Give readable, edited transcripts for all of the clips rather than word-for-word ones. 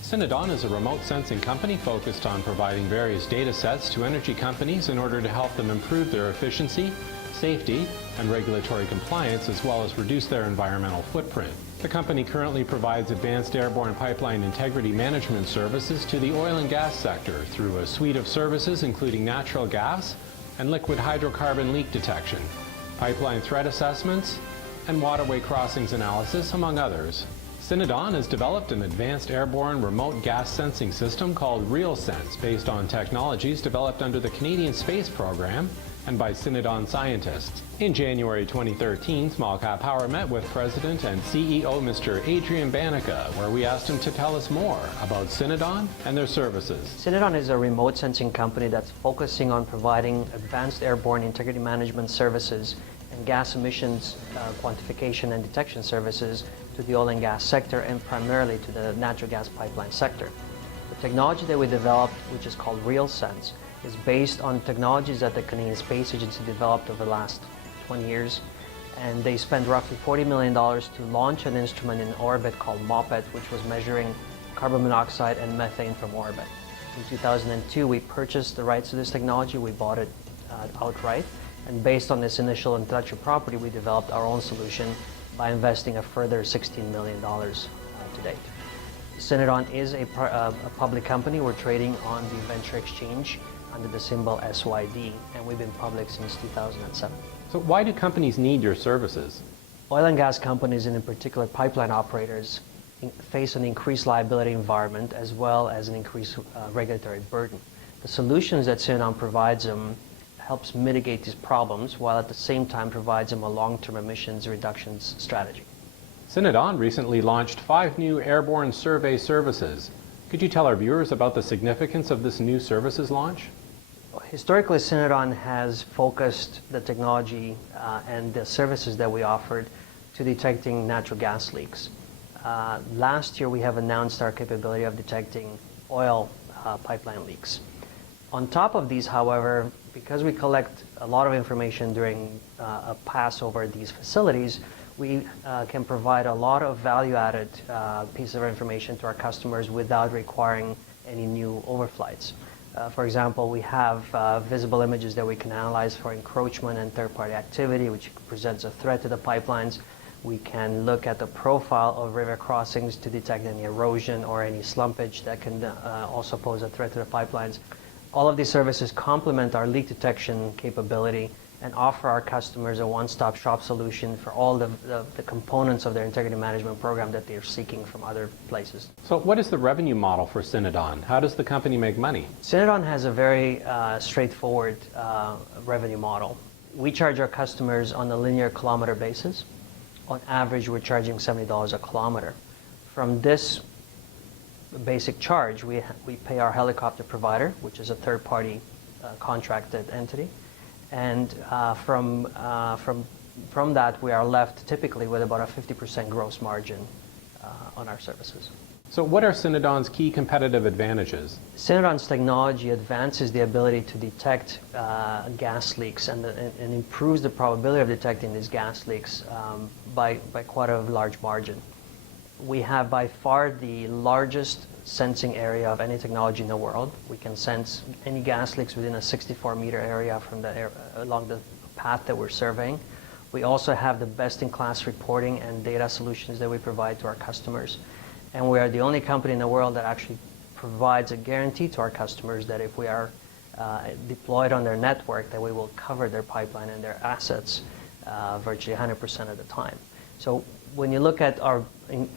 Synodon is a remote sensing company focused on providing various data sets to energy companies in order to help them improve their efficiency, safety, and regulatory compliance, as well as reduce their environmental footprint. The company currently provides advanced airborne pipeline integrity management services to the oil and gas sector through a suite of services including natural gas and liquid hydrocarbon leak detection, pipeline threat assessments, and waterway crossings analysis, among others. Synodon has developed an advanced airborne remote gas sensing system called realSens based on technologies developed under the Canadian Space Program and by Synodon scientists. In January 2013, SmallCapPower met with President and CEO Mr. Adrian Banica, where we asked him to tell us more about Synodon and their services. Synodon is a remote sensing company that's focusing on providing advanced airborne integrity management services and gas emissions quantification and detection services to the oil and gas sector, and primarily to the natural gas pipeline sector. The technology that we developed, which is called realSens, is based on technologies that the Canadian Space Agency developed over the last 20 years, and they spent roughly $40 million to launch an instrument in orbit called MOPET, which was measuring carbon monoxide and methane from orbit. In 2002, we purchased the rights to this technology. We bought it outright, and based on this initial intellectual property, we developed our own solution by investing a further $16 million to date. Synodon is a public company. We're trading on the Venture Exchange under the symbol SYD, and we've been public since 2007. So why do companies need your services? Oil and gas companies, and in particular pipeline operators, face an increased liability environment as well as an increased regulatory burden. The solutions that Synodon provides them helps mitigate these problems, while at the same time provides them a long-term emissions reductions strategy. Synodon recently launched 5 new airborne survey services. Could you tell our viewers about the significance of this new services launch? Historically, Synodon has focused the technology and the services that we offered to detecting natural gas leaks. Last year, we have announced our capability of detecting oil pipeline leaks. On top of these, however, because we collect a lot of information during a pass over these facilities, we can provide a lot of value-added pieces of information to our customers without requiring any new overflights. For example, we have visible images that we can analyze for encroachment and third-party activity, which presents a threat to the pipelines. We can look at the profile of river crossings to detect any erosion or any slumpage that can also pose a threat to the pipelines. All of these services complement our leak detection capability and offer our customers a one-stop shop solution for all the components of their integrity management program that they're seeking from other places. So what is the revenue model for Synodon? How does the company make money? Synodon has a very straightforward revenue model. We charge our customers on a linear kilometer basis. On average, we're charging $70 a kilometer. From this basic charge, we pay our helicopter provider, which is a third-party contracted entity. And from that, we are left typically with about a 50% gross margin on our services. So what are Synodon's key competitive advantages? Synodon's technology advances the ability to detect gas leaks and improves the probability of detecting these gas leaks by quite a large margin. We have by far the largest sensing area of any technology in the world. We can sense any gas leaks within a 64-meter area from along the path that we're surveying. We also have the best-in-class reporting and data solutions that we provide to our customers. And we are the only company in the world that actually provides a guarantee to our customers that if we are deployed on their network, that we will cover their pipeline and their assets virtually 100% of the time. So when you look at our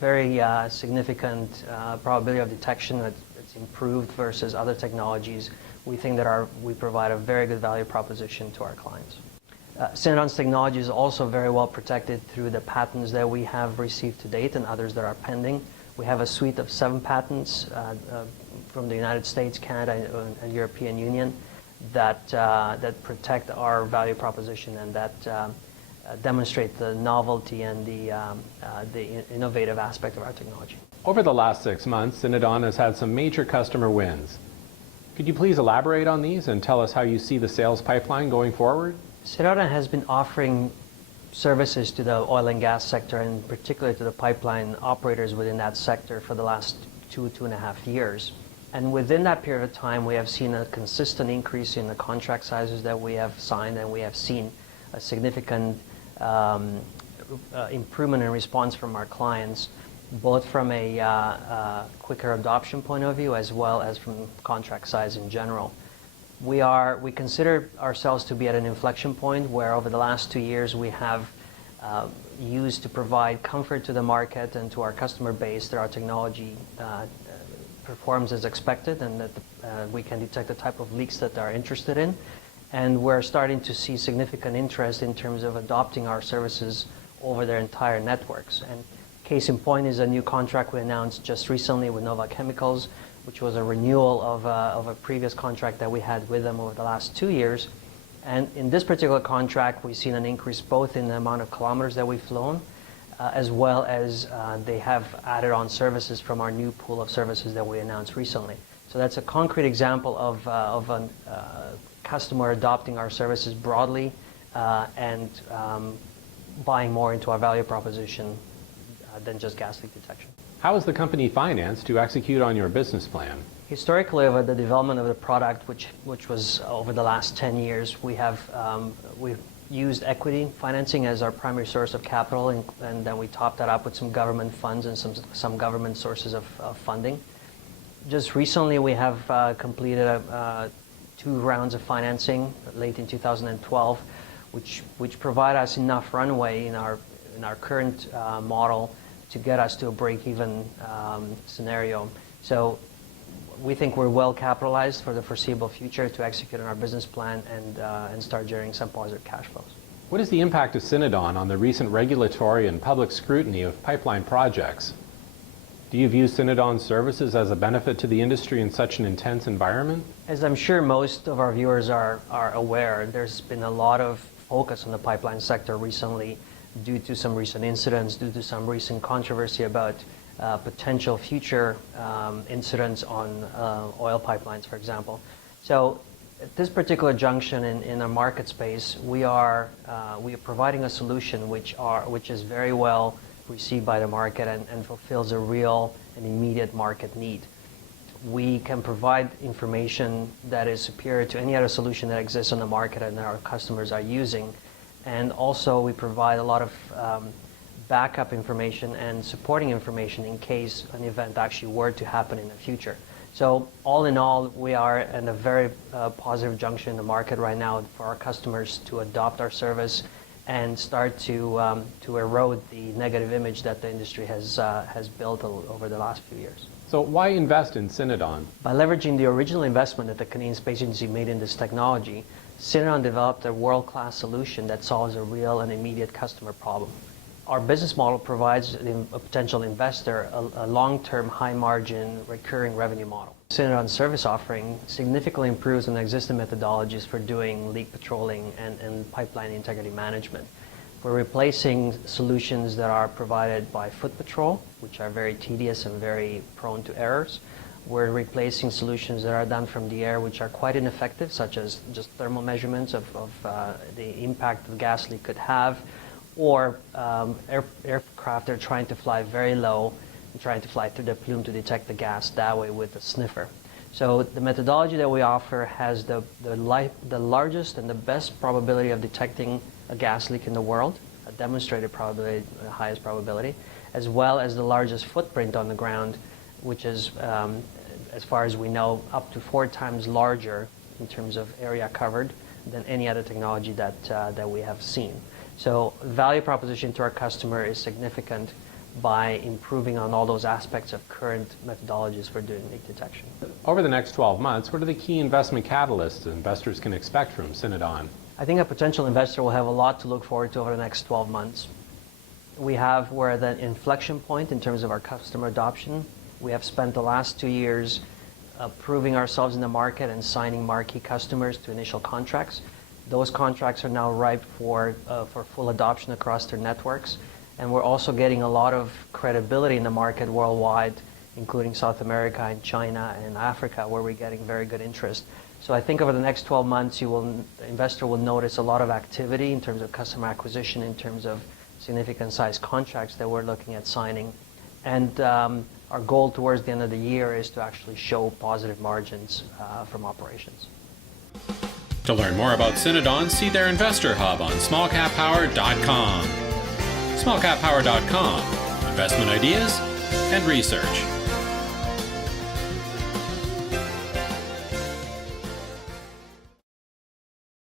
very significant probability of detection that's improved versus other technologies, we think that we provide a very good value proposition to our clients. Synodon's technology is also very well protected through the patents that we have received to date and others that are pending. We have a suite of 7 patents from the United States, Canada, and European Union that protect our value proposition and that demonstrate the novelty and the innovative aspect of our technology. Over the last 6 months, Synodon has had some major customer wins. Could you please elaborate on these and tell us how you see the sales pipeline going forward? Synodon has been offering services to the oil and gas sector, and particularly to the pipeline operators within that sector for the last 2.5 years. And within that period of time, we have seen a consistent increase in the contract sizes that we have signed, and we have seen a significant improvement in response from our clients, both from a quicker adoption point of view as well as from contract size in general. We consider ourselves to be at an inflection point where over the last 2 years we have used to provide comfort to the market and to our customer base that our technology performs as expected, and that we can detect the type of leaks that they're interested in. And we're starting to see significant interest in terms of adopting our services over their entire networks. And case in point is a new contract we announced just recently with Nova Chemicals, which was a renewal of a previous contract that we had with them over the last 2 years. And in this particular contract, we've seen an increase both in the amount of kilometers that we've flown, as well as they have added on services from our new pool of services that we announced recently. So that's a concrete example of a customer adopting our services broadly and buying more into our value proposition than just gas leak detection. How is the company financed to execute on your business plan? Historically, over the development of the product, which was over the last 10 years, we've used equity financing as our primary source of capital, and then we topped that up with some government funds and some government sources of funding. Just recently, we have completed 2 rounds of financing late in 2012, which provide us enough runway in our current model to get us to a break-even scenario. So we think we're well capitalized for the foreseeable future to execute on our business plan and start generating some positive cash flows. What is the impact of Synodon on the recent regulatory and public scrutiny of pipeline projects? Do you view Synodon's services as a benefit to the industry in such an intense environment? As I'm sure most of our viewers are aware, there's been a lot of focus on the pipeline sector recently due to some recent incidents, due to some recent controversy about potential future incidents on oil pipelines, for example. So at this particular junction in our market space, we are providing a solution which is very well received by the market and fulfills a real and immediate market need. We can provide information that is superior to any other solution that exists on the market and that our customers are using. And also we provide a lot of backup information and supporting information in case an event actually were to happen in the future. So all in all, we are in a very positive junction in the market right now for our customers to adopt our service and start to erode the negative image that the industry has built over the last few years. So why invest in Synodon? By leveraging the original investment that the Canadian Space Agency made in this technology, Synodon developed a world-class solution that solves a real and immediate customer problem. Our business model provides a potential investor a long-term, high-margin, recurring revenue model. Synodon's service offering significantly improves on existing methodologies for doing leak patrolling and pipeline integrity management. We're replacing solutions that are provided by foot patrol, which are very tedious and very prone to errors. We're replacing solutions that are done from the air, which are quite ineffective, such as just thermal measurements of the impact the gas leak could have, or aircraft that are trying to fly very low and trying to fly through the plume to detect the gas that way with a sniffer. So the methodology that we offer has the largest and the best probability of detecting a gas leak in the world, a demonstrated probability, the highest probability, as well as the largest footprint on the ground, which is, as far as we know, up to 4 times larger in terms of area covered than any other technology that we have seen. So value proposition to our customer is significant by improving on all those aspects of current methodologies for doing leak detection. Over the next 12 months, what are the key investment catalysts investors can expect from Synodon? I think a potential investor will have a lot to look forward to over the next 12 months. We're at the inflection point in terms of our customer adoption. We have spent the last 2 years proving ourselves in the market and signing marquee customers to initial contracts. Those contracts are now ripe for full adoption across their networks. And we're also getting a lot of credibility in the market worldwide including South America and China and Africa, where we're getting very good interest. So I think over the next 12 months, the investor will notice a lot of activity in terms of customer acquisition, in terms of significant size contracts that we're looking at signing. And our goal towards the end of the year is to actually show positive margins from operations. To learn more about Synodon, see their investor hub on SmallCapPower.com. SmallCapPower.com. Investment ideas and research.